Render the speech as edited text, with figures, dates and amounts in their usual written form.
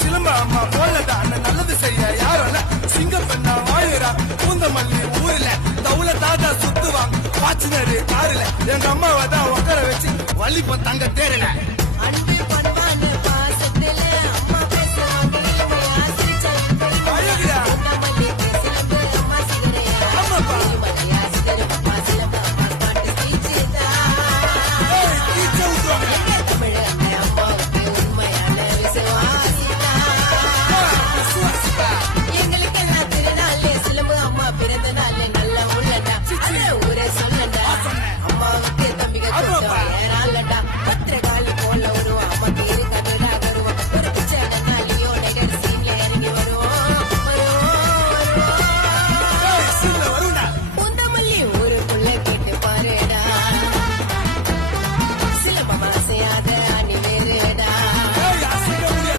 சிலம்ப அம்மா போலதான் நல்லது செய்ய யாரும் சிங்க பெண்ணா வாழுறா பூந்தமல்லி ஊர்ல தவுல தாத்தா சுத்துவாங்க பாச்சுனரு காருல எங்க அம்மாவை தான் உட்கார வச்சு வலிப்ப தங்க தேரல